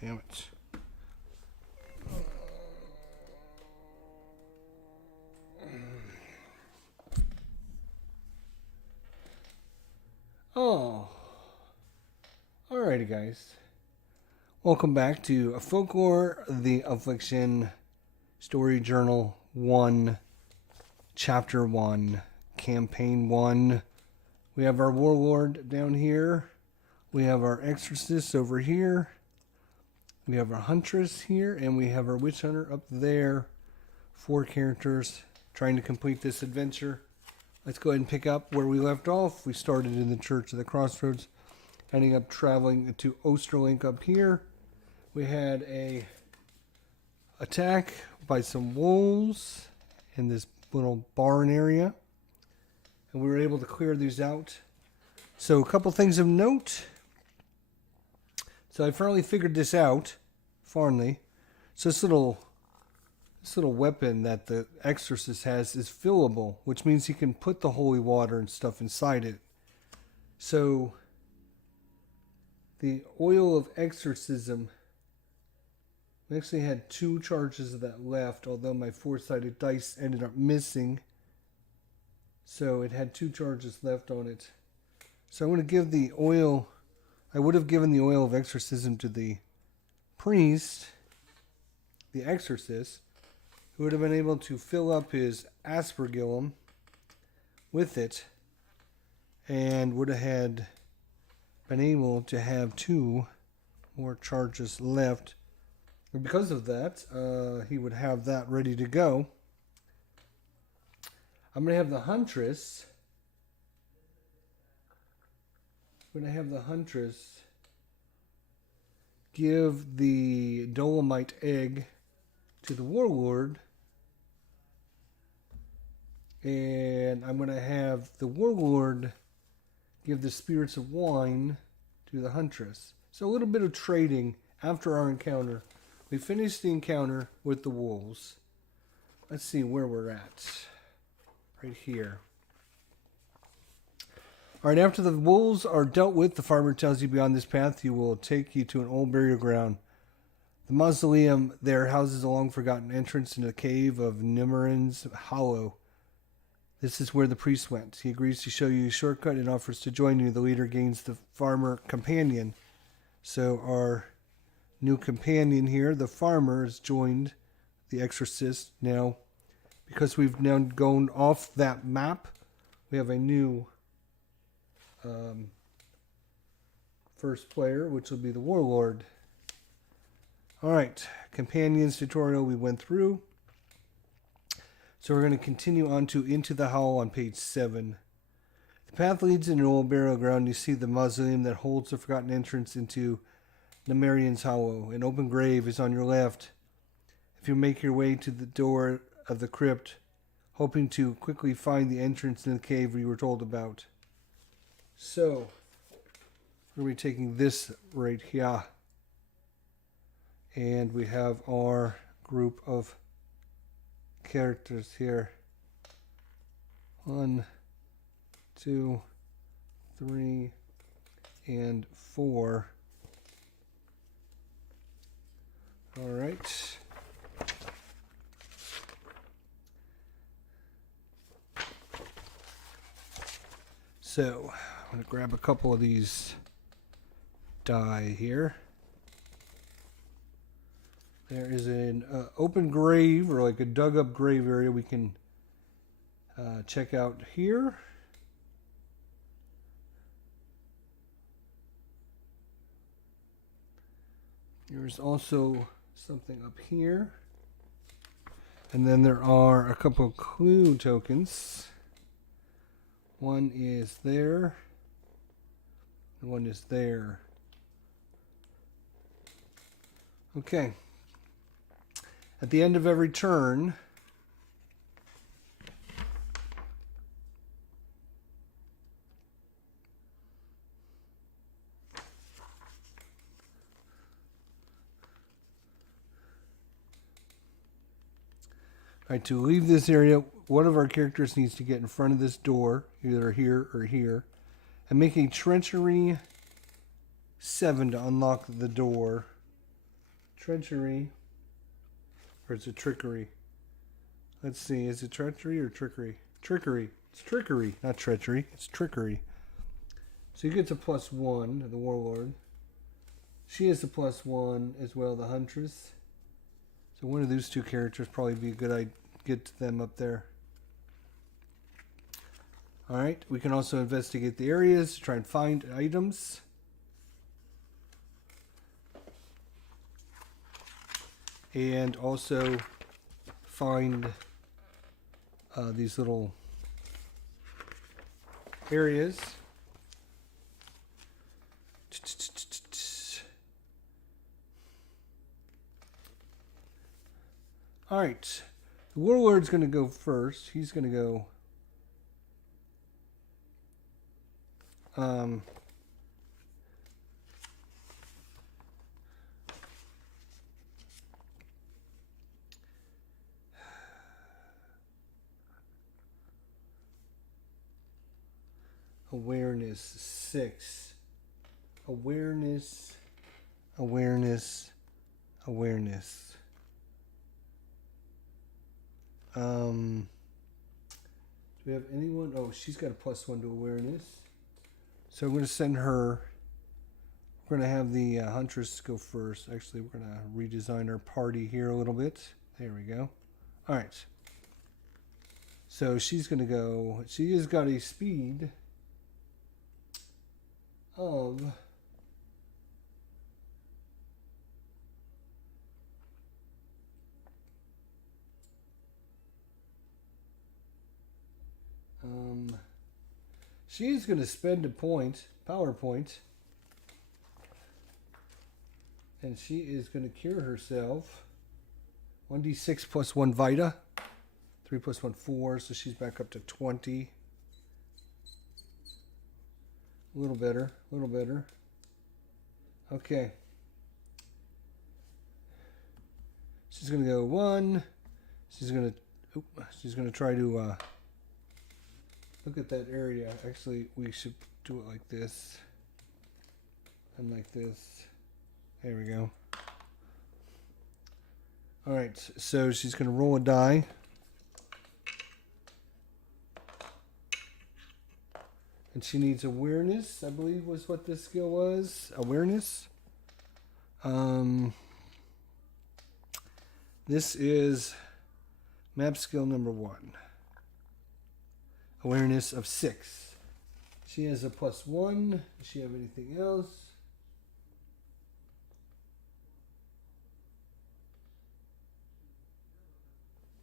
Damn it. Oh. Alrighty, guys. Welcome back to Folklore The Affliction Story Journal 1, Chapter 1, Campaign 1. We have our Warlord down here. We have our Exorcist over here. We have our Huntress here. And we have our Witch Hunter up there. 4 characters trying to complete this adventure. Let's go ahead and pick up where we left off. We started in the Church of the Crossroads, ending up traveling to Osterlink up here. We had a attack by some wolves in this little barn area, and we were able to clear these out. So a couple things of note. So I finally figured this out, finally. So this little weapon that the Exorcist has is fillable, which means he can put the holy water and stuff inside it. So the oil of exorcism, I actually had 2 charges of that left, although my 4-sided dice ended up missing. So it had 2 charges left on it. So I'm going to give the oil, I would have given the oil of exorcism to the priest, the exorcist, who would have been able to fill up his aspergillum with it and would have had been able to have 2 more charges left. And because of that, he would have that ready to go. I'm going to have the Huntress. Give the Dolomite egg to the Warlord. And I'm going to have the Warlord give the Spirits of Wine to the Huntress. So a little bit of trading after our encounter. We finished the encounter with the wolves. Let's see where we're at. Right here. Alright, after the wolves are dealt with, the farmer tells you beyond this path he will take you to an old burial ground. The mausoleum there houses a long-forgotten entrance into the cave of Nimerin's Hollow. This is where the priest went. He agrees to show you a shortcut and offers to join you. The leader gains the farmer companion. So our new companion here, the farmer, has joined the exorcist now. Because we've now gone off that map, we have a new first player, which will be the Warlord. Alright, companions tutorial we went through. So we're going to continue on to Into the Howl on page 7. The path leads into an old burial ground. You see the mausoleum that holds the forgotten entrance into Nimerin's Hollow. An open grave is on your left. If you make your way to the door of the crypt, hoping to quickly find the entrance in the cave you were told about. So, we're going to be taking this right here. And we have our group of characters here. 1, 2, 3, and 4. All right. So, I'm going to grab a couple of these die here. There is an open grave, or like a dug up grave area we can check out here. There's also something up here. And then there are a couple of clue tokens. One is there. And one is there. Okay. At the end of every turn, alright, to leave this area, one of our characters needs to get in front of this door, either here or here, and make a treachery 7 to unlock the door. treachery, or is it trickery? Let's see, is it treachery or trickery? Trickery. It's trickery, not treachery. It's trickery. So he gets a +1, the Warlord. She has a +1 as well, the Huntress. So one of those two characters probably be a good idea to get them up there. Alright, we can also investigate the areas, try and find items. And also find these little areas. Alright, the Warlord's going to go first. He's going to go awareness 6. Awareness. Do we have anyone? Oh, she's got a +1 to awareness. So we're going to send her. We're going to have the Huntress go first. Actually, we're going to redesign our party here a little bit. There we go. All right. So she's going to go. She has got a speed of she's going to spend a power point, and she is going to cure herself. 1d6 plus 1 Vita. 3 plus 1, 4, so she's back up to 20. A little better. Okay. She's going to go 1. She's going to try to look at that area. Actually, we should do it like this. And like this. There we go. Alright, so she's going to roll a die. And she needs awareness, I believe was what this skill was. Awareness. This is map skill number 1. Awareness of 6. She has a +1. Does she have anything else?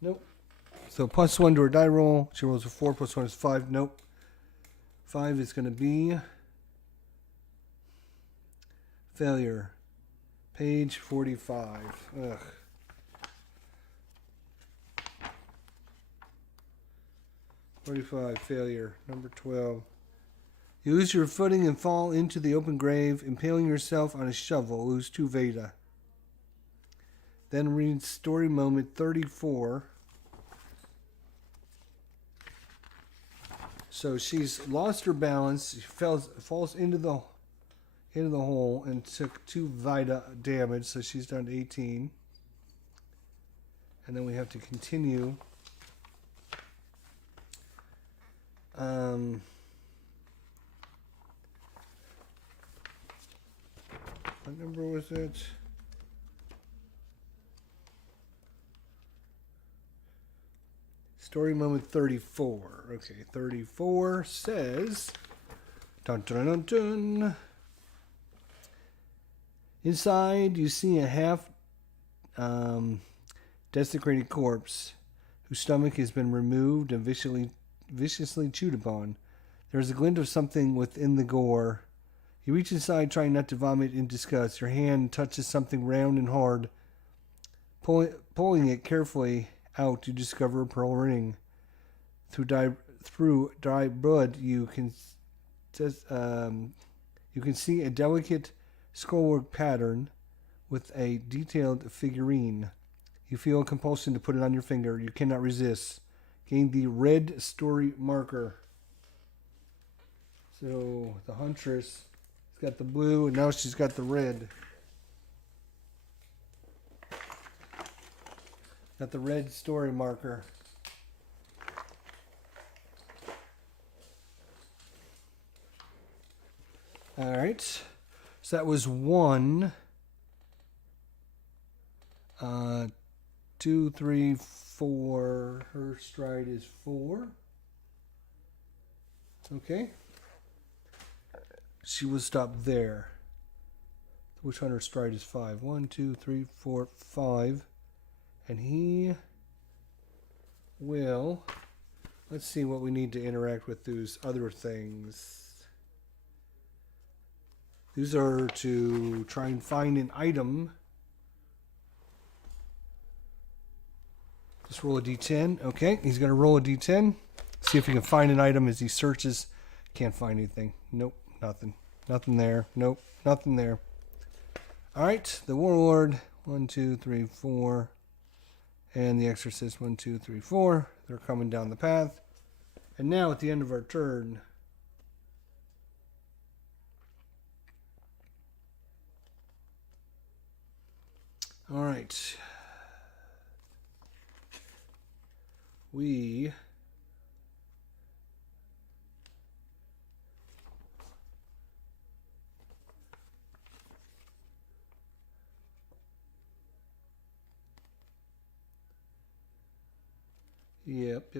Nope. So +1 to her die roll. She rolls a 4. +1 is 5. Nope. 5 is going to be failure. Page 45. Ugh. Failure. Number 12. You lose your footing and fall into the open grave, impaling yourself on a shovel. Lose 2 Veda. Then read story moment 34. So she's lost her balance. She falls into the hole and took 2 Vita damage. So she's down to 18. And then we have to continue. What number was it? Story moment 34. Okay, 34 says, dun dun dun dun. Inside, you see a half desecrated corpse whose stomach has been removed and viciously chewed upon. There is a glint of something within the gore. You reach inside, trying not to vomit in disgust. Your hand touches something round and hard. Pulling it carefully out, you discover a pearl ring. Through dry blood, you can see a delicate scrollwork pattern with a detailed figurine. You feel a compulsion to put it on your finger. You cannot resist. Gain the red story marker. So the Huntress has got the blue, and now she's got the red. Got the red story marker. All right. So that was 1, 2, 3, 4. Her stride is 4. Okay. She will stop there. The witch hunter stride is 5. 1, 2, 3, 4, 5. And he will... Let's see what we need to interact with those other things. These are to try and find an item. Just roll a d10. Okay, he's going to roll a d10. See if he can find an item as he searches. Can't find anything. Nope, nothing. Nothing there. Nope, nothing there. All right, the Warlord. 1, 2, 3, 4. And the Exorcist. 1, 2, 3, 4. They're coming down the path. And now at the end of our turn... All right. We Yep.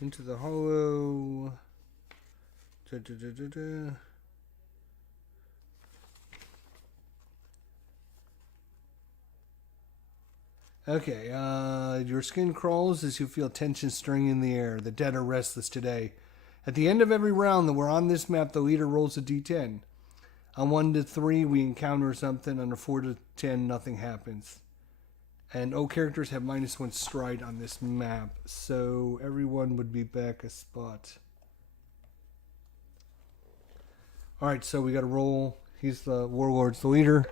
Into the hollow. Okay, your skin crawls as you feel tension stirring in the air. The dead are restless today. At the end of every round that we're on this map, the leader rolls a d10. On 1 to 3, we encounter something. On a 4 to 10, nothing happens. And all characters have -1 stride on this map, so everyone would be back a spot. Alright, so we got to roll. He's the Warlord's the leader.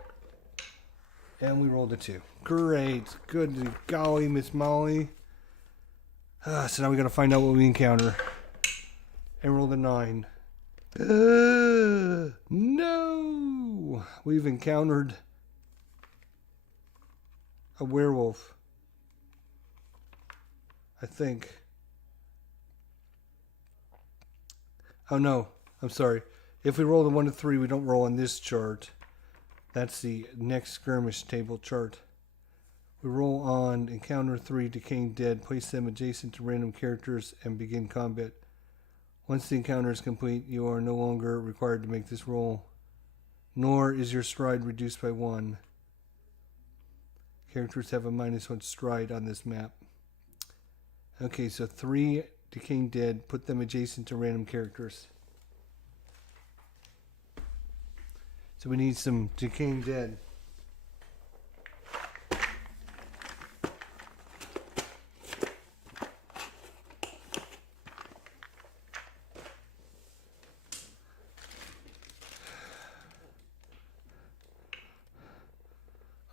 And we rolled a 2. Great. Good golly, Miss Molly. So now we got to find out what we encounter. And roll the 9. No! We've encountered a werewolf. I think. Oh no, I'm sorry. If we roll the 1 to 3, we don't roll on this chart. That's the next skirmish table chart. We roll on encounter 3 decaying dead, place them adjacent to random characters, and begin combat. Once the encounter is complete, you are no longer required to make this roll, nor is your stride reduced by 1. Characters have a -1 stride on this map. Okay, so 3 decaying dead, put them adjacent to random characters. So we need some decaying dead.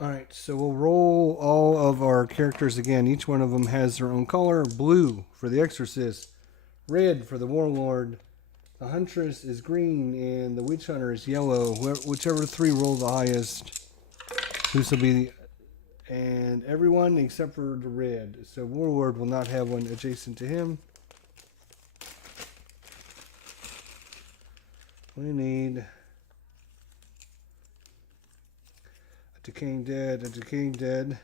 Alright, so we'll roll all of our characters again. Each one of them has their own color. Blue for the Exorcist, red for the Warlord, the Huntress is green, and the Witch Hunter is yellow. Whichever 3 roll the highest, this will be the... And everyone except for the red. So Warlord will not have one adjacent to him. We need... Decaying dead, a decaying dead.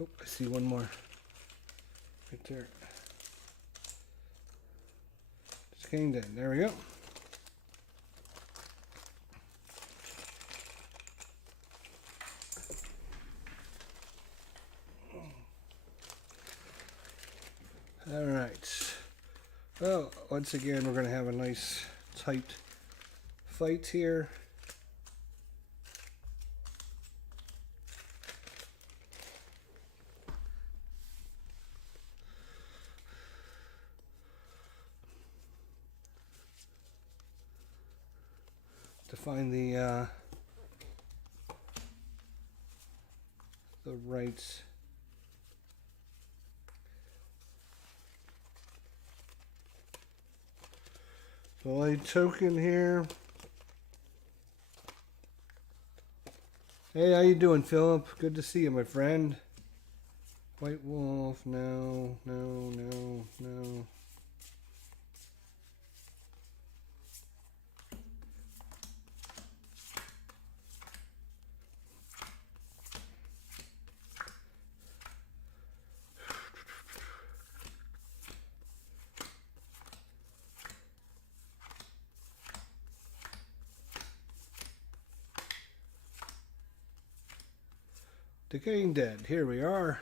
Oh, I see one more. Right there. Decaying dead. There we go. Alright. Well, once again, we're going to have a nice, tight fight here. To find the the right. The light token here. Hey, how you doing, Philip? Good to see you, my friend. White Wolf, no, no, no, no. Decaying Dead, here we are.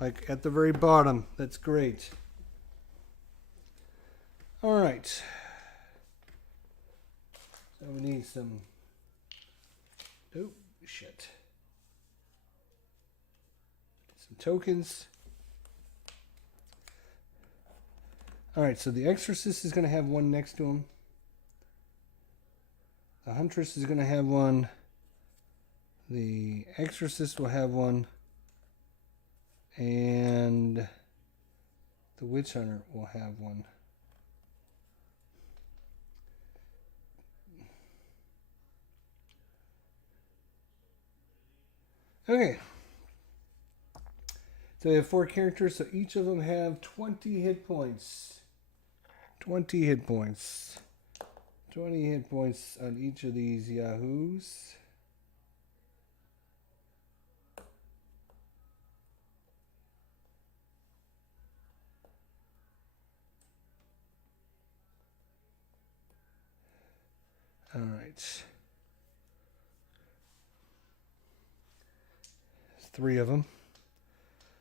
Like at the very bottom, that's great. All right. So we need some, oh shit. Some tokens. All right, so the Exorcist is going to have one next to him. The Huntress is going to have one. The Exorcist will have one. And the Witch Hunter will have one. Okay. So we have 4 characters, so each of them have 20 hit points. 20 hit points. 20 hit points on each of these yahoos. All right. There's 3 of them.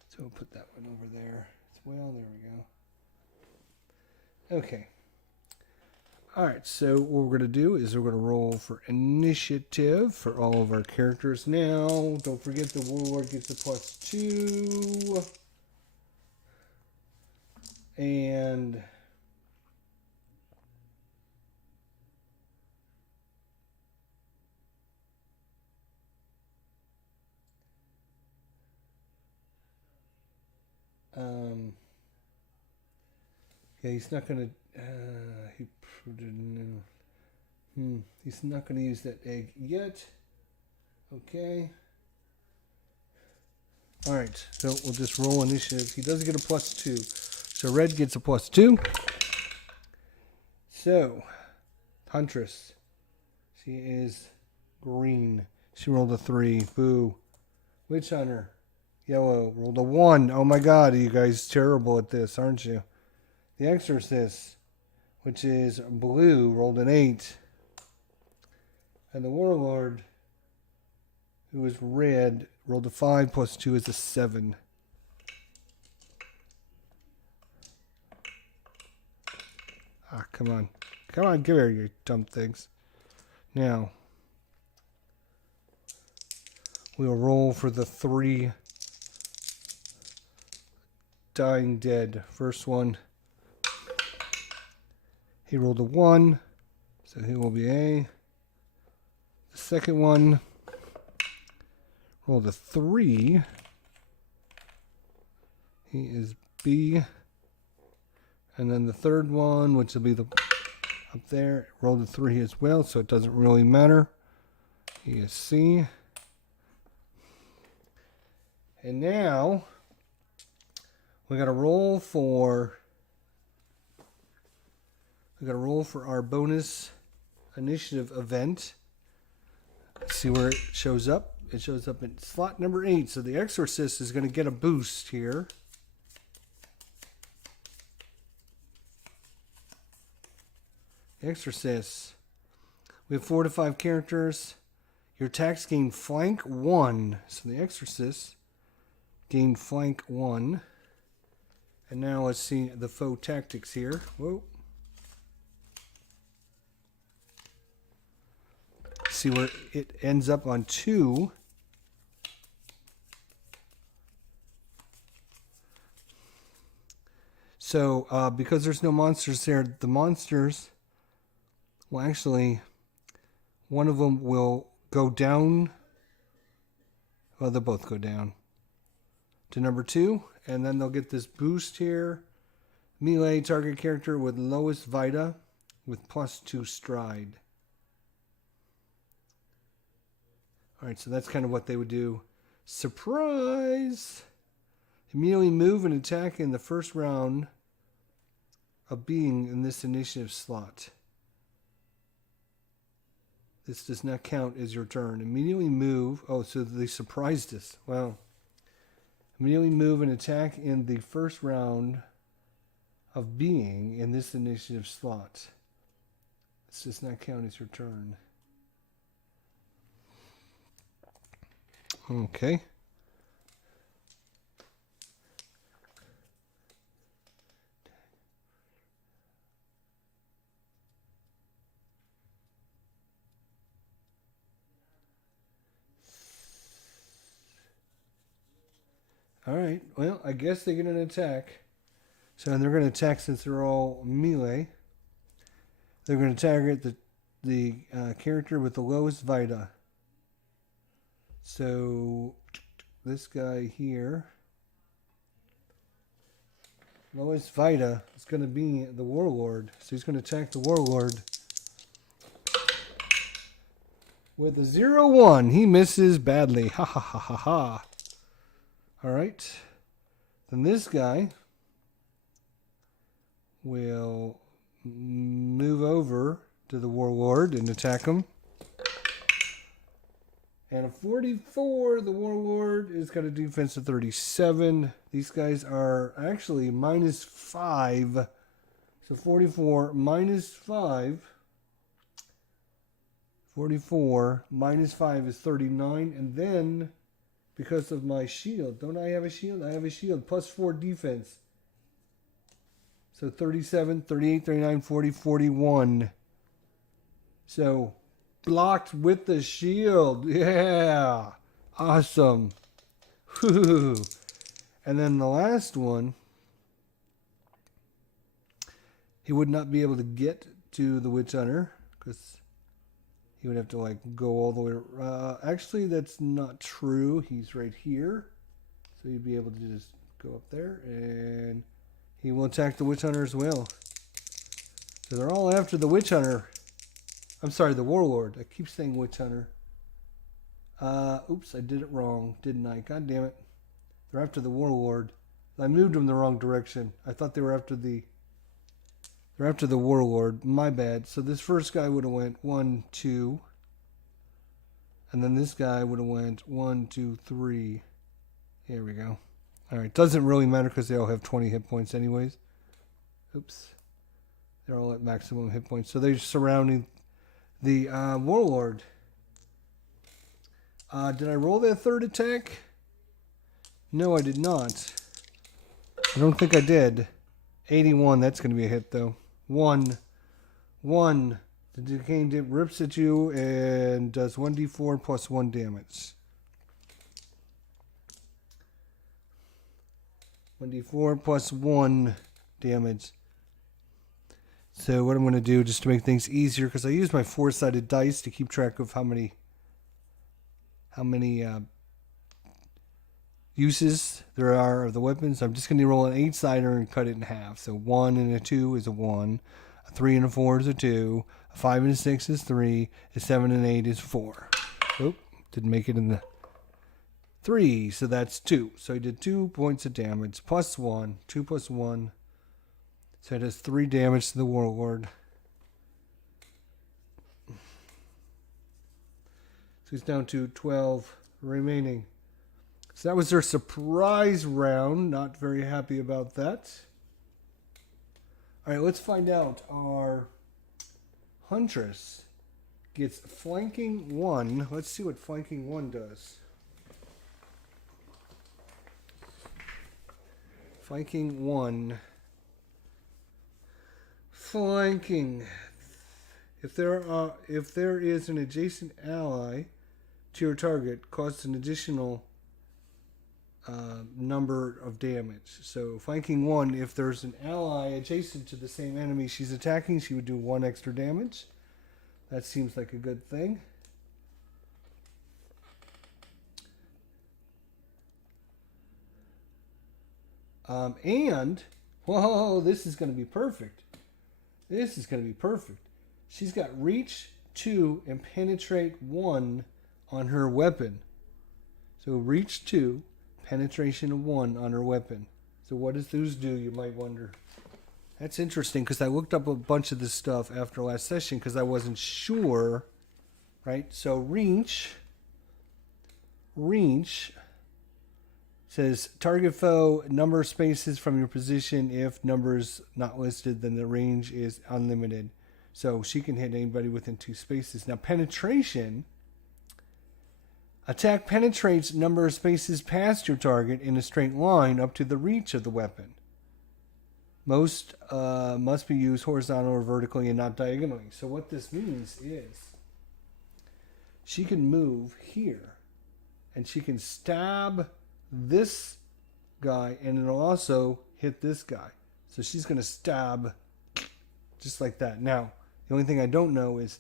So we'll put that one over there as well. There we go. Okay. All right. So what we're going to do is we're going to roll for initiative for all of our characters now. Don't forget the Warlord gets a +2. And yeah, he's not going to, he's not going to use that egg yet. Okay. All right, so we'll just roll initiative. He does get a +2. So red gets a +2. So, Huntress, she is green. She rolled a 3. Boo. Witch Hunter, yellow, rolled a 1. Oh my god, you guys terrible at this, aren't you? The Exorcist, which is blue, rolled an 8. And the Warlord, who is red, rolled a 5 +2 is a 7. Ah, come on. Come on, give here, you dumb things. Now, we'll roll for the 3 Dying Dead. First one, he rolled a 1, so he will be A. The second one rolled a 3. He is B. And then the third one, which will be the up there, rolled a 3 as well, so it doesn't really matter. He is C. And now we got to roll for our bonus initiative event. Let's see where it shows up. It shows up in slot number 8. So the Exorcist is going to get a boost here. Exorcist. We have 4 to 5 characters. Your attacks gain flank 1. So the Exorcist gained flank 1. And now let's see the foe tactics here. Whoa. See where it ends up on 2. So because there's no monsters there, the monsters will actually, one of them will go down Well, they'll both go down to number 2. And then they'll get this boost here. Melee target character with lowest Vita with +2 stride. Alright, so that's kind of what they would do. Surprise! Immediately move and attack in the first round of being in this initiative slot. This does not count as your turn. Immediately move. Oh, so they surprised us. Wow. Immediately move and attack in the first round of being in this initiative slot. This does not count as your turn. Okay. Alright, well, I guess they get an attack. So they're going to attack since they're all melee. They're going to target the character with the lowest Vita. So this guy here, lowest Vita is going to be the Warlord. So he's going to attack the Warlord with a 0-1. He misses badly. Ha ha ha ha ha. Alright. Then this guy will move over to the Warlord and attack him. And a 44, the Warlord is got a defense of 37. These guys are actually -5. So 44 -5. 44 -5 is 39. And then, because of my shield, don't I have a shield? I have a shield. +4 defense. So 37, 38, 39, 40, 41. So blocked with the shield. Yeah. Awesome. Whew. And then the last one, he would not be able to get to the Witch Hunter because he would have to like go all the way. Actually, that's not true. He's right here. So you'd be able to just go up there and he will attack the Witch Hunter as well. So they're all after the Witch Hunter. I'm sorry, the Warlord. I keep saying Witch Hunter. Oops, I did it wrong, didn't I? God damn it. They're after the Warlord. I moved them the wrong direction. I thought they were after the... They're after the Warlord. My bad. So this first guy would have went 1, 2. And then this guy would have went 1, 2, 3. Here we go. Alright, doesn't really matter because they all have 20 hit points anyways. Oops. They're all at maximum hit points. So they're surrounding the Warlord. Did I roll that third attack? No, I did not. I don't think I did. 81, that's going to be a hit though. 1. The decaying dip rips at you and does 1d4 plus 1 damage. 1d4 plus 1 damage. So what I'm going to do, just to make things easier, because I use my 4-sided dice to keep track of how many uses there are of the weapons. I'm just going to roll an 8-sider and cut it in half. So 1 and a 2 is a 1. A 3 and a 4 is a 2. A 5 and a 6 is 3. A 7 and 8 is 4. Oop, didn't make it in the 3, so that's 2. So I did 2 points of damage, plus 1. 2 plus 1. So it does 3 damage to the Warlord. So he's down to 12 remaining. So that was their surprise round. Not very happy about that. Alright, let's find out. Our Huntress gets flanking 1. Let's see what flanking 1 does. Flanking 1. Flanking. If there is an adjacent ally to your target, causes an additional number of damage. So flanking 1, if there's an ally adjacent to the same enemy she's attacking, she would do 1 extra damage. That seems like a good thing. And, whoa, this is going to be perfect. This is going to be perfect. She's got reach 2 and penetrate 1 on her weapon. So reach 2, penetration 1 on her weapon. So what does those do, you might wonder? That's interesting because I looked up a bunch of this stuff after last session because I wasn't sure, right? So reach says target foe number of spaces from your position. If numbers not listed, then the range is unlimited. So she can hit anybody within 2 spaces. Now penetration, attack penetrates number of spaces past your target in a straight line up to the reach of the weapon. Most must be used horizontal or vertically and not diagonally. So what this means is she can move here and she can stab this guy and it'll also hit this guy. So she's going to stab just like that. Now, the only thing I don't know is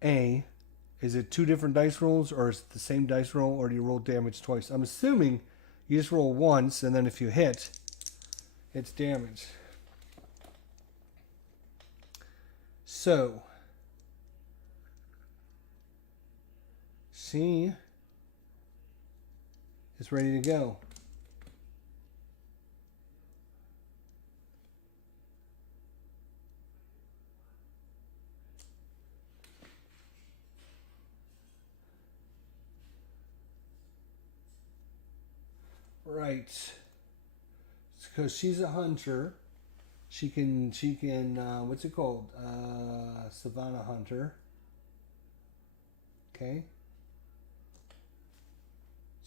is it 2 different dice rolls or is it the same dice roll or do you roll damage twice? I'm assuming you just roll once and then if you hit, it's damage. So, she is ready to go. Right. Because she's a hunter. She can what's it called? Savannah hunter. Okay.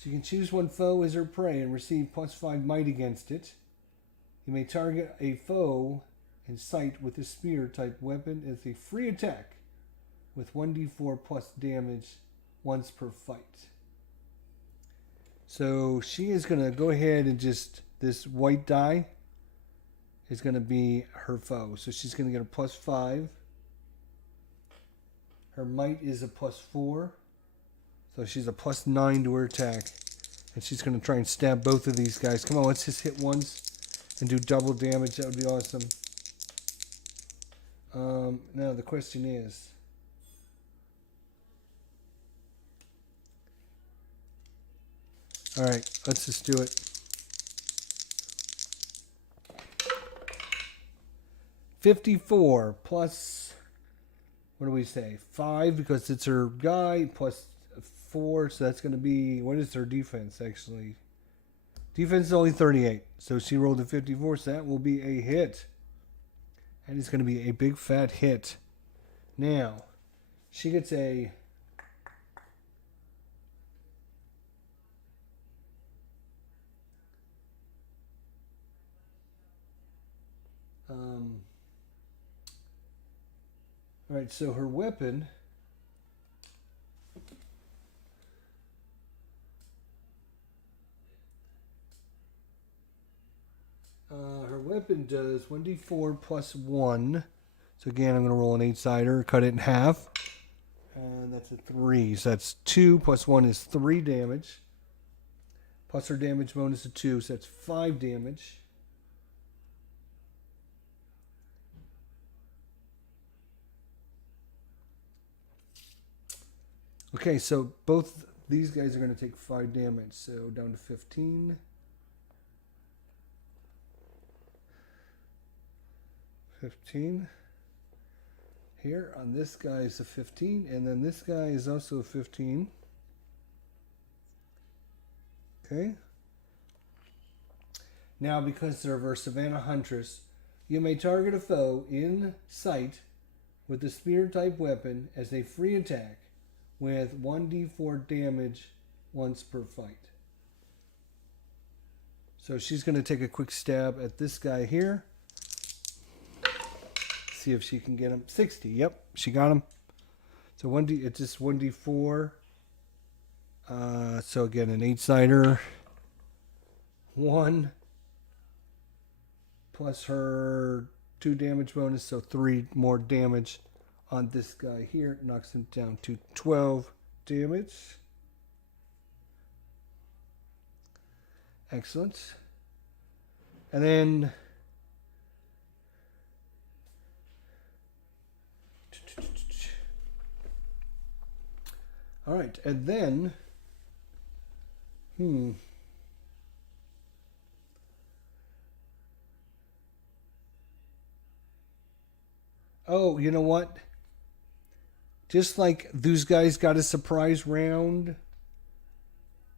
She can choose one foe as her prey and receive +5 might against it. You may target a foe in sight with a spear type weapon as a free attack with 1d4 plus damage once per fight. So she is going to go ahead and just, this white die is going to be her foe. So she's going to get a +5. Her might is a +4. So she's a +9 to her attack. And she's going to try and stab both of these guys. Come on, let's just hit once and do double damage. That would be awesome. Now the question is, all right, let's just do it. 54 plus, what do we say? 5 because it's her guy plus 4. So that's going to be, what is her defense actually? Defense is only 38. So she rolled a 54. So that will be a hit. That is going to be a big fat hit. Now, she gets a all right, so her weapon does 1d4 plus 1. So again, I'm going to roll an 8-sider, cut it in half. And that's a 3. So that's 2 plus 1 is 3 damage. Plus her damage bonus of 2, so that's 5 damage. Okay, so both these guys are going to take 5 damage. So down to 15. 15. Here on this guy is a 15, and then this guy is also a 15. Okay. Now, because they're a Savannah Huntress, you may target a foe in sight with a spear-type weapon as a free attack with 1d4 damage once per fight. So she's going to take a quick stab at this guy here. See if she can get him. 60. Yep, she got him. So it's just 1d4. So again, an 8-sider. 1 plus her 2 damage bonus, so 3 more damage on this guy here. Knocks him down to 12 damage. Excellent. And then all right, and then oh, you know what? Just like those guys got a surprise round,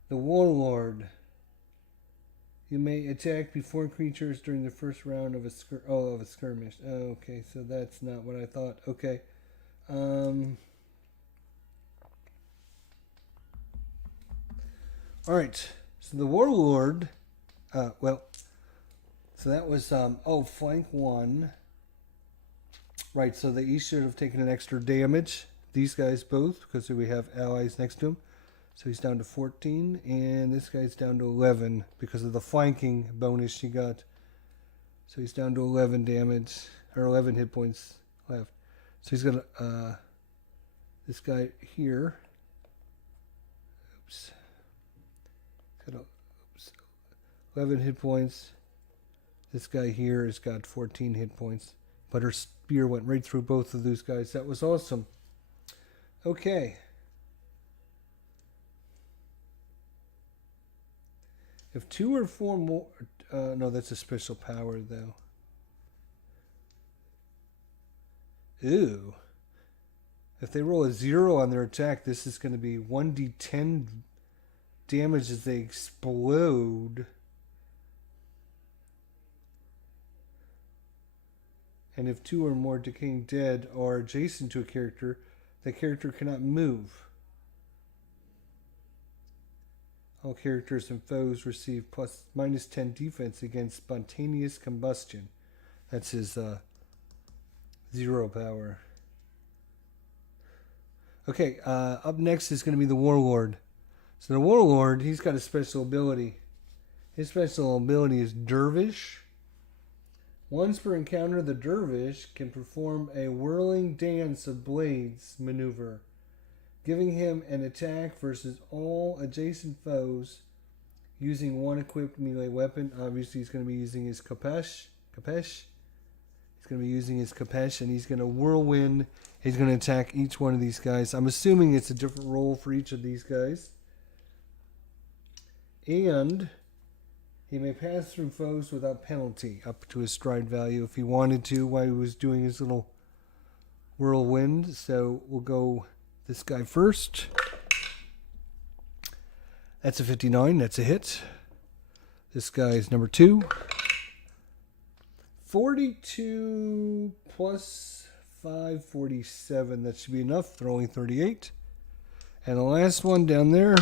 the Warlord. You may attack before creatures during the first round of a skirmish. Oh, okay, so that's not what I thought. Okay. All right. So the Warlord. So that was flank 1. Right. So they each should have taken an extra damage. These guys both, because we have allies next to him. So he's down to 14, and this guy's down to 11 because of the flanking bonus she got. So he's down to 11 damage, or 11 hit points left. So he's got this guy here. Oops. 11 hit points. This guy here has got 14 hit points. But her spear went right through both of those guys. That was awesome. Okay. If 2 or 4 more... no, that's a special power, though. Ew. If they roll a 0 on their attack, this is going to be 1d10 damage as they explode. And if 2 or more decaying dead are adjacent to a character, the character cannot move. All characters and foes receive -10 defense against spontaneous combustion. That's his 0 power. Okay, up next is going to be the Warlord. So the Warlord, he's got a special ability. His special ability is Dervish. Once per encounter, the Dervish can perform a whirling dance of blades maneuver, giving him an attack versus all adjacent foes using one equipped melee weapon. Obviously, he's going to be using his Kapesh. He's going to be using his Kapesh, and he's going to whirlwind. He's going to attack each one of these guys. I'm assuming it's a different roll for each of these guys. And he may pass through foes without penalty up to his stride value if he wanted to while he was doing his little whirlwind. So we'll go this guy first. That's a 59. That's a hit. This guy is number 2. 42 plus 5, 47. That should be enough. They're only 38. And the last one down there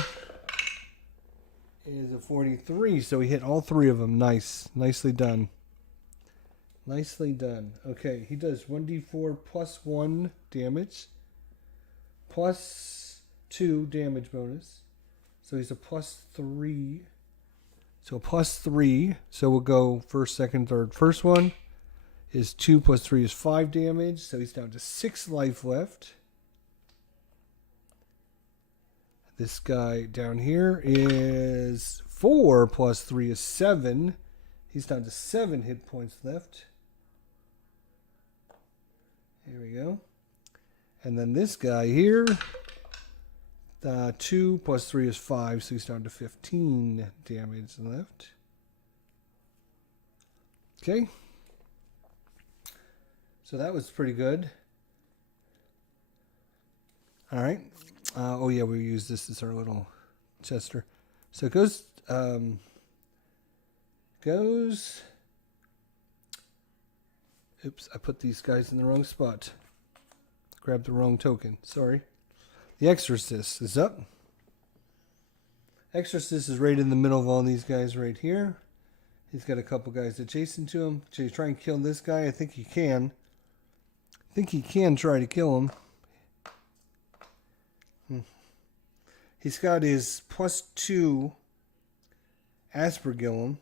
is a 43. So he hit all 3 of them. Nice. Nicely done. Nicely done. Okay, he does 1d4 plus 1 damage. Plus 2 damage bonus. So he's a plus 3. So plus 3. So we'll go first, second, third. First one is 2 plus 3 is 5 damage. So he's down to 6 life left. This guy down here is 4 plus 3 is 7. He's down to 7 hit points left. Here we go. And then this guy here, 2 plus 3 is 5, so he's down to 15 damage left. Okay. So that was pretty good. All right. Oh yeah, we use this as our little Chester. So it goes. Oops, I put these guys in the wrong spot. Grabbed the wrong token. Sorry. The Exorcist is up. Exorcist is right in the middle of all these guys right here. He's got a couple guys adjacent to him. Should he try and kill this guy? I think he can. I think he can try to kill him. He's got his plus 2 Aspergillum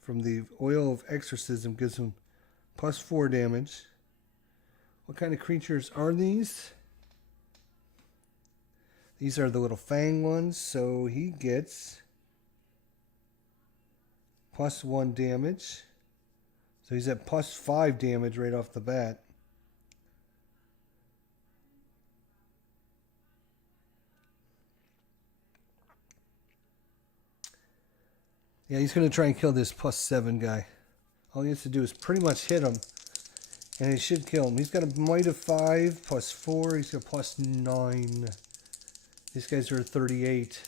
from the Oil of Exorcism. Gives him plus 4 damage. What kind of creatures are these? These are the little fang ones. So he gets plus 1 damage. So he's at plus 5 damage right off the bat. Yeah, he's going to try and kill this plus 7 guy. All he has to do is pretty much hit him, and he should kill him. He's got a might of 5, plus 4. He's got plus 9. These guys are 38.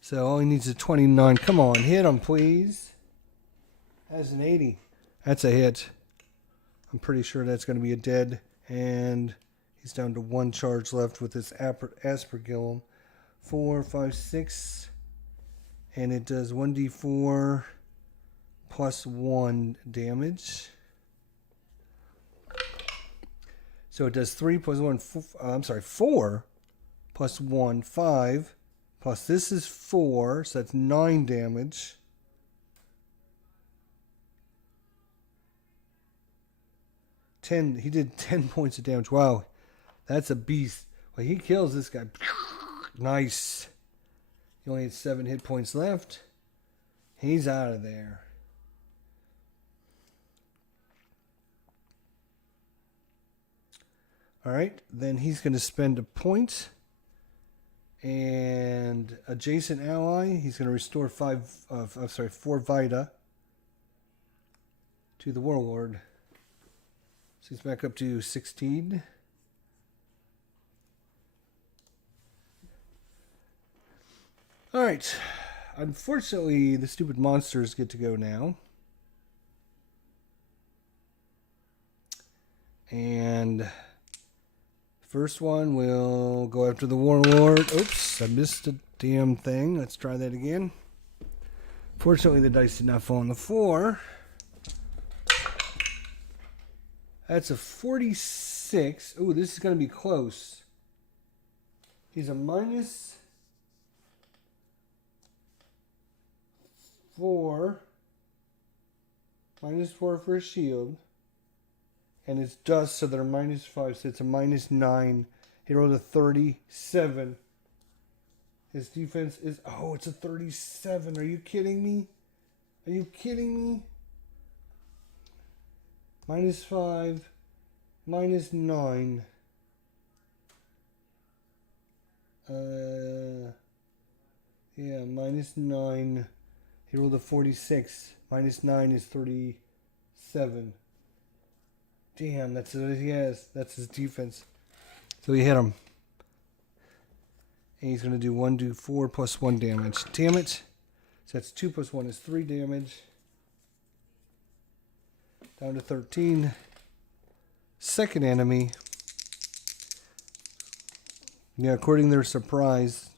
So all he needs is 29. Come on, hit him, please. Has an 80. That's a hit. I'm pretty sure that's going to be a dead. And he's down to 1 charge left with this Aspergillum. 4, 5, 6. And it does 1d4 plus 1 damage. So it does 3 plus 1, 4 plus 1, 5. Plus this is 4, so that's 9 damage. He did 10 points of damage. Wow, that's a beast. Well, he kills this guy. Nice. He only had 7 hit points left. He's out of there. Alright, then he's going to spend a point. And adjacent ally, he's going to restore 4 Vita to the Warlord. So he's back up to 16. Alright. Unfortunately, the stupid monsters get to go now. And first one will go after the Warlord. Oops, I missed a damn thing. Let's try that again. Fortunately, the dice did not fall on the floor. That's a 46. Ooh, this is going to be close. He's a minus 4. Minus 4 for a shield. And it's dust, so they're minus 5, so it's a minus 9. He rolled a 37. His defense is... Oh, it's a 37. Are you kidding me? Are you kidding me? Minus 5. Minus 9. Yeah, minus 9. He rolled a 46. Minus 9 is 37. Damn, that's what he has. That's his defense. So he hit him. And he's going to do 1d4 plus 1 damage. Damn it. So that's 2 plus 1 is 3 damage. Down to 13. Second enemy. Yeah, according to their surprise.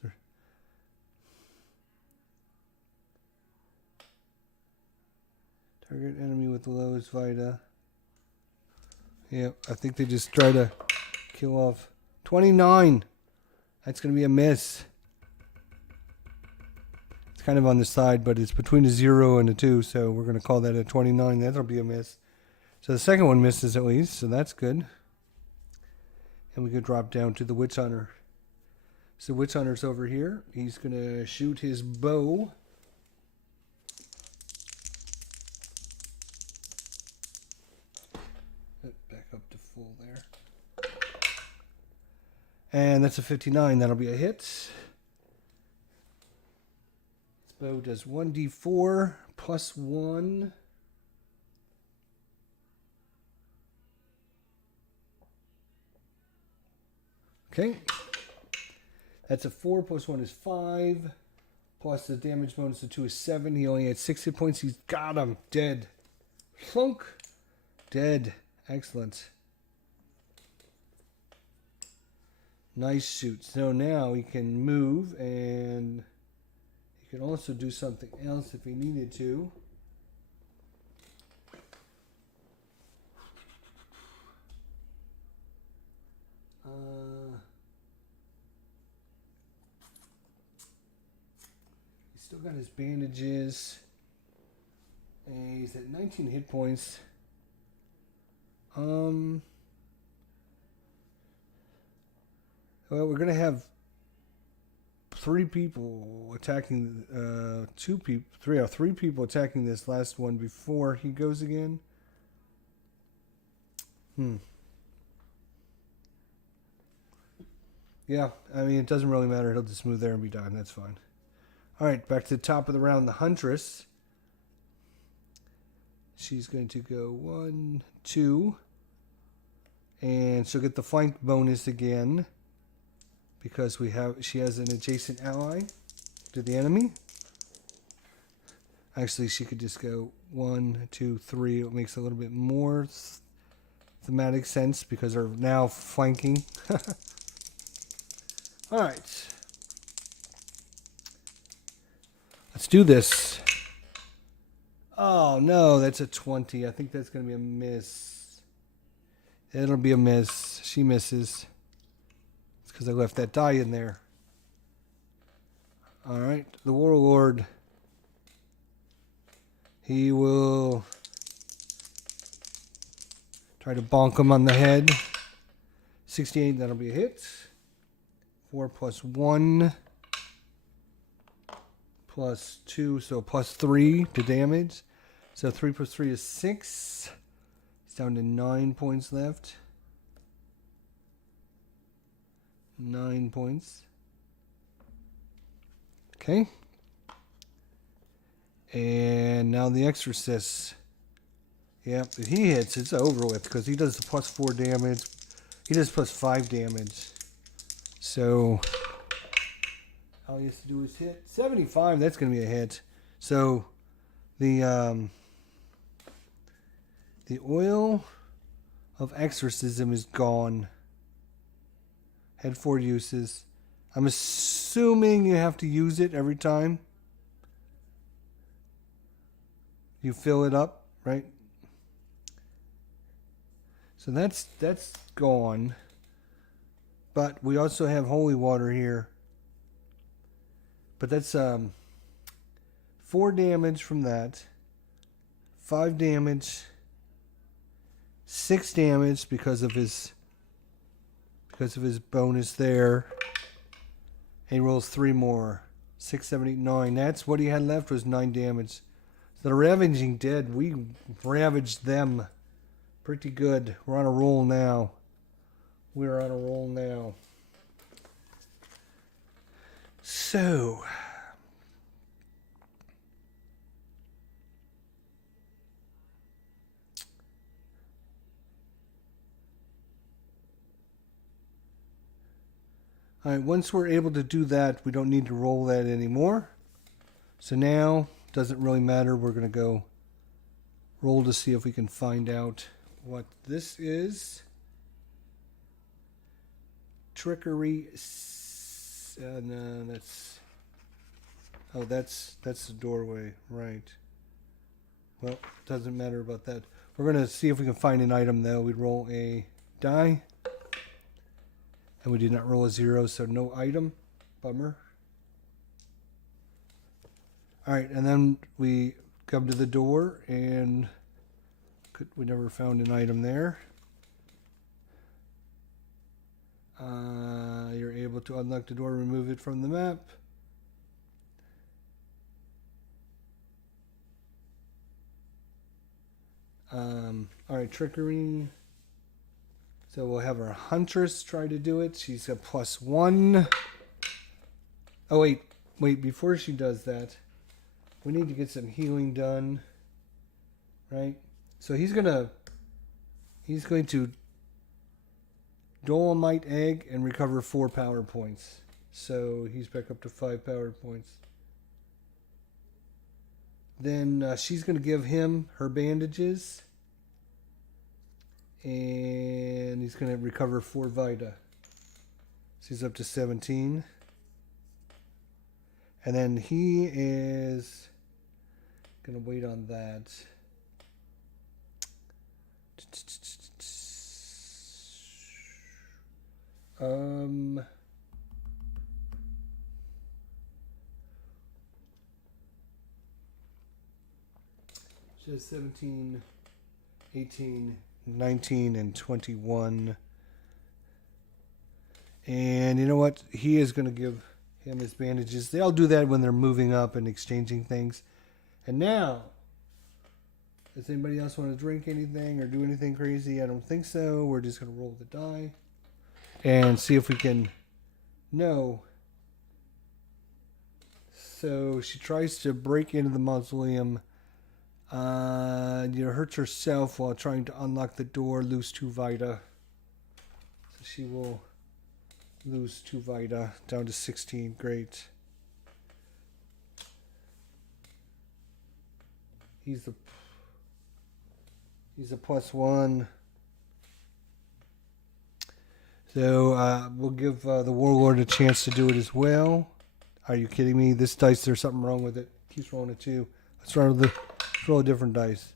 Target enemy with the lowest Vita. Yeah, I think they just try to kill off. 29. That's going to be a miss. It's kind of on the side, but it's between a 0 and a 2, so we're going to call that a 29. That'll be a miss. So the second one misses at least, so that's good. And we could drop down to the Witch Hunter. So Witch Hunter's over here. He's going to shoot his bow. Back up to full there. And that's a 59. That'll be a hit. This bow does 1d4 plus 1. Okay. That's a 4 plus 1 is 5. Plus the damage bonus of 2 is 7. He only had 6 hit points. He's got him. Dead. Flunk. Dead. Excellent. Nice shoot. So now he can move, and he can also do something else if he needed to. He's still got his bandages. And he's at 19 hit points. Well, we're going to have three people attacking, three people attacking this last one before he goes again. Yeah, I mean, it doesn't really matter. He'll just move there and be done. That's fine. All right, back to the top of the round. The Huntress. She's going to go 1, 2. And she'll get the flank bonus again. Because she has an adjacent ally to the enemy. Actually, she could just go 1, 2, 3. It makes a little bit more thematic sense because they're now flanking. All right. Let's do this. Oh, no, that's a 20. I think that's going to be a miss. It'll be a miss. She misses. It's because I left that die in there. All right. The Warlord. He will try to bonk him on the head. 68, that'll be a hit. 4 plus 1 plus 2, so plus 3 to damage. So 3 plus 3 is 6. It's down to 9 points left. 9 points. Okay. And now the Exorcist. Yep, if he hits, it's over with because he does the plus 4 damage. He does plus 5 damage. So all he has to do is hit 75. That's going to be a hit. So the oil of exorcism is gone. Had 4 uses. I'm assuming you have to use it every time you fill it up, right? So that's gone. But we also have holy water here. But that's 4 damage from that. 5 damage. 6 damage because of his bonus there. And he rolls 3 more. 6, 7, 8, 9. That's what he had left was 9 damage. So the Ravaging Dead, we ravaged them pretty good. We're on a roll now. We're on a roll now. So all right, once we're able to do that, we don't need to roll that anymore. So now, doesn't really matter. We're going to go roll to see if we can find out what this is. Trickery. No, that's... Oh, that's the doorway. Right. Well, doesn't matter about that. We're going to see if we can find an item, though. We'd roll a die. And we did not roll a 0, so no item. Bummer. Alright, and then we come to the door, and we never found an item there. You're able to unlock the door, remove it from the map. Alright, trickery. So we'll have our Huntress try to do it. She's a +1. Oh, wait, before she does that, we need to get some healing done. Right? So he's going to Dolomite Egg and recover 4 power points. So he's back up to 5 power points. Then she's going to give him her bandages. And he's going to recover 4 Vita. So he's up to 17. And then he is going to wait on that. She has 17, 18, 19, and 21. And you know what? He is going to give him his bandages. They all do that when they're moving up and exchanging things. And now, does anybody else want to drink anything or do anything crazy? I don't think so. We're just going to roll the die and see if we can know. So she tries to break into the mausoleum. Hurts herself while trying to unlock the door, lose 2 vita. So she will lose 2 vita, down to 16. Great. He's a +1. So we'll give the Warlord a chance to do it as well. Are you kidding me? This dice, there's something wrong with it. Keeps rolling a 2. Let's roll a different dice.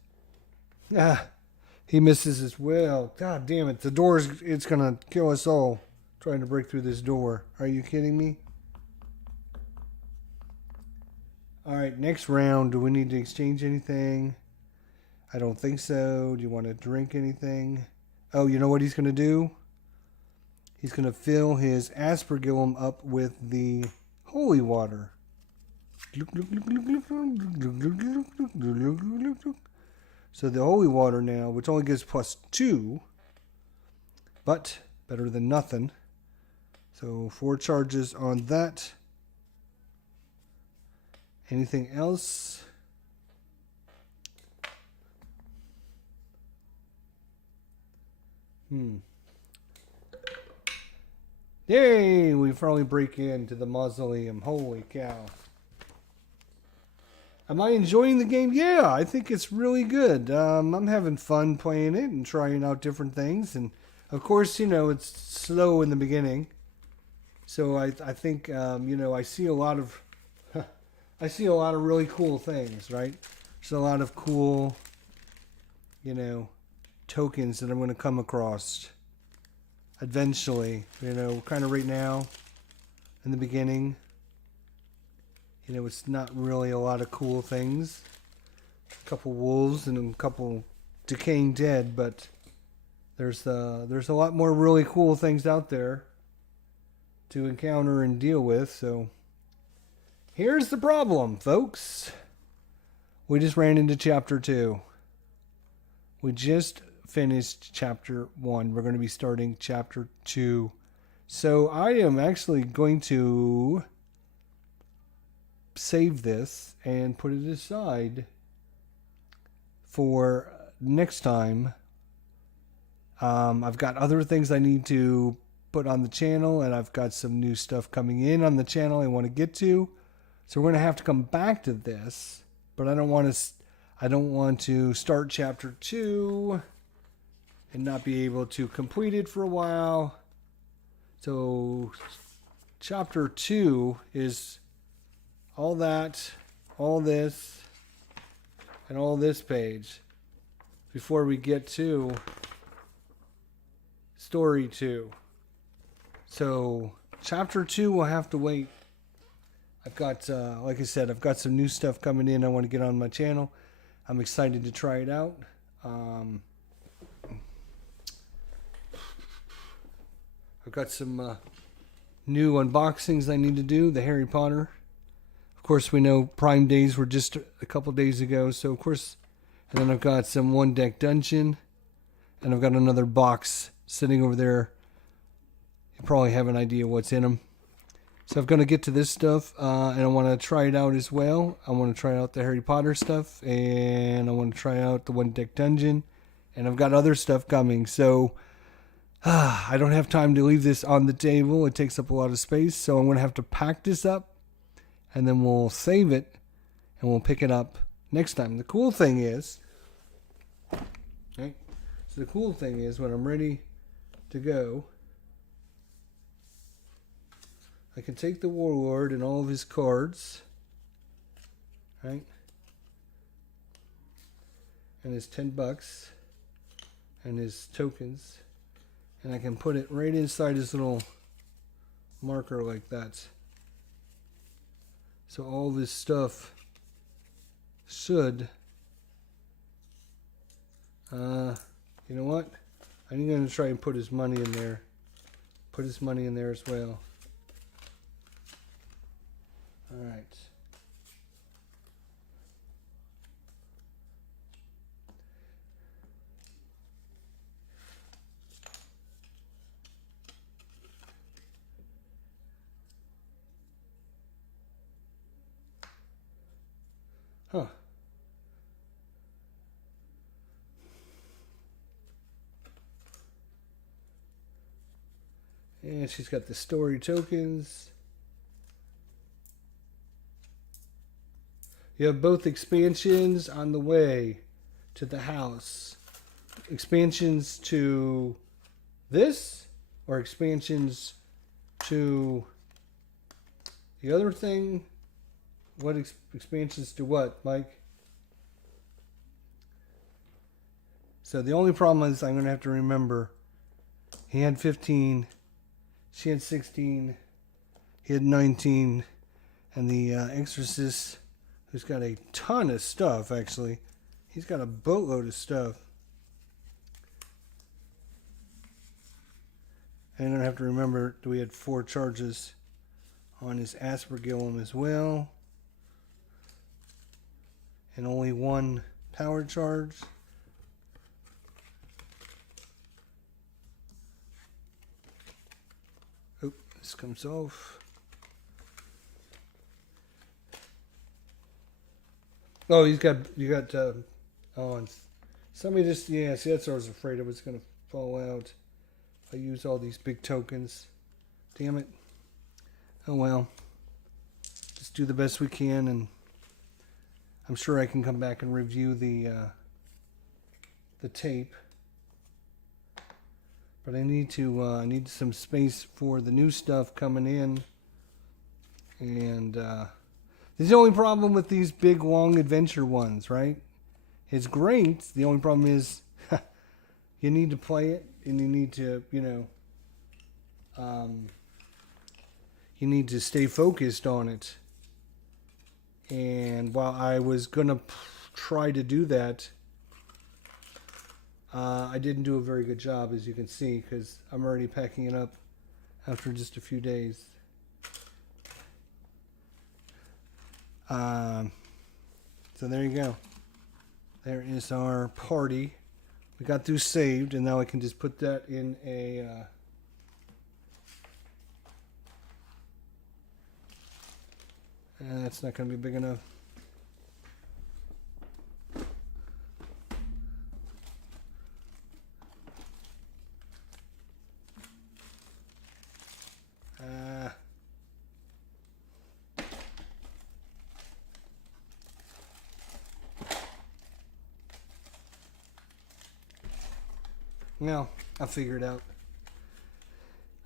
He misses as well. God damn it. The door it's going to kill us all trying to break through this door. Are you kidding me? All right, next round. Do we need to exchange anything? I don't think so. Do you want to drink anything? Oh, you know what he's going to do? He's going to fill his aspergillum up with the holy water. So the holy water now, which only gives +2, but better than nothing. So 4 charges on that. Anything else? Yay! We finally break into the mausoleum. Holy cow. Am I enjoying the game? Yeah, I think it's really good. I'm having fun playing it and trying out different things. And, of course, it's slow in the beginning. So I think, I see a lot of... I see a lot of really cool things, right? There's a lot of cool, tokens that I'm going to come across eventually. Kind of right now, in the beginning. It's not really a lot of cool things. A couple wolves and a couple decaying dead, but there's a lot more really cool things out there to encounter and deal with. So here's the problem, folks. We just ran into chapter 2. We just finished chapter 1. We're going to be starting chapter 2. So I am actually going to save this and put it aside for next time. I've got other things I need to put on the channel, and I've got some new stuff coming in on the channel I want to get to. So we're going to have to come back to this, but I don't want to start chapter 2 and not be able to complete it for a while. So chapter 2 is all that, all this, and all this page before we get to story 2. So chapter 2 will have to wait. I've got, like I said, I've got some new stuff coming in I want to get on my channel. I'm excited to try it out. I've got some new unboxings I need to do. The Harry Potter. Of course, we know Prime Days were just a couple days ago. So, of course, and then I've got some One Deck Dungeon. And I've got another box sitting over there. You probably have an idea what's in them. So I'm going to get to this stuff, and I want to try it out as well. I want to try out the Harry Potter stuff, and I want to try out the One Deck Dungeon, and I've got other stuff coming. So I don't have time to leave this on the table. It takes up a lot of space, so I'm going to have to pack this up, and then we'll save it, and we'll pick it up next time. The cool thing is, right? So the cool thing is when I'm ready to go, I can take the Warlord and all of his cards, right? And his $10 and his tokens, and I can put it right inside his little marker like that. So all this stuff should, you know what? I'm going to try and put his money in there. Put his money in there as well. All right. Huh. And she's got the story tokens. You have both expansions on the way to the house. Expansions to this or expansions to the other thing? What expansions to what, Mike? So the only problem is I'm going to have to remember he had 15, she had 16, he had 19, and the Exorcist, who's got a ton of stuff, actually. He's got a boatload of stuff. And I'm going to have to remember that we had 4 charges on his Aspergillum as well. And only 1 power charge. Oop, this comes off. Oh, you got, oh, and somebody just, yeah, see, that's what I was afraid it was going to fall out. I use all these big tokens. Damn it. Oh, well. Just do the best we can, and I'm sure I can come back and review the tape. But I need to, I need some space for the new stuff coming in. And, this is the only problem with these big, long adventure ones, right? It's great. The only problem is you need to play it, and you need to, you need to stay focused on it. And while I was going to try to do that, I didn't do a very good job, as you can see, because I'm already packing it up after just a few days. So there you go. There is our party. We got through saved, and now I can just put that in a that's not going to be big enough. No, I'll figure it out.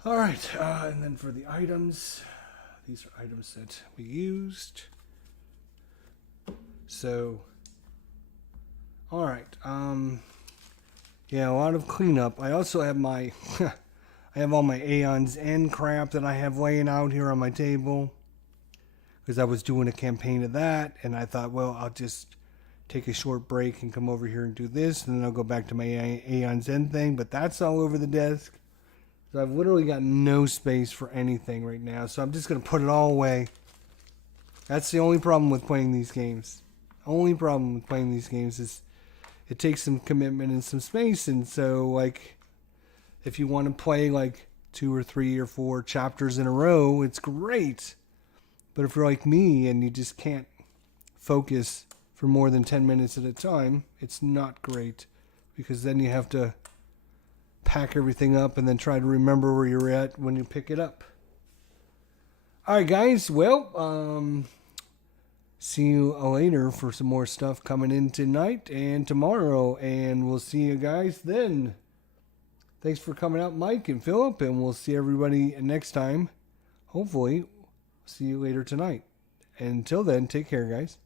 All right, and then for the items, these are items that we used. So, all right, yeah, a lot of cleanup. I also have my, I have all my Aeon's End crap that I have laying out here on my table, because I was doing a campaign of that, and I thought, well, I'll just take a short break and come over here and do this, and then I'll go back to my Aeon's End thing, but that's all over the desk. So I've literally got no space for anything right now, so I'm just going to put it all away. That's the only problem with playing these games. Only problem with playing these games is it takes some commitment and some space, and so, like, if you want to play, like, 2 or 3 or 4 chapters in a row, it's great. But if you're like me and you just can't focus for more than 10 minutes at a time, it's not great, because then you have to pack everything up and then try to remember where you're at when you pick it up. All right, guys. Well, see you later for some more stuff coming in tonight and tomorrow, and we'll see you guys then. Thanks for coming out, Mike and Philip, and we'll see everybody next time. Hopefully, see you later tonight. Until then, take care, guys.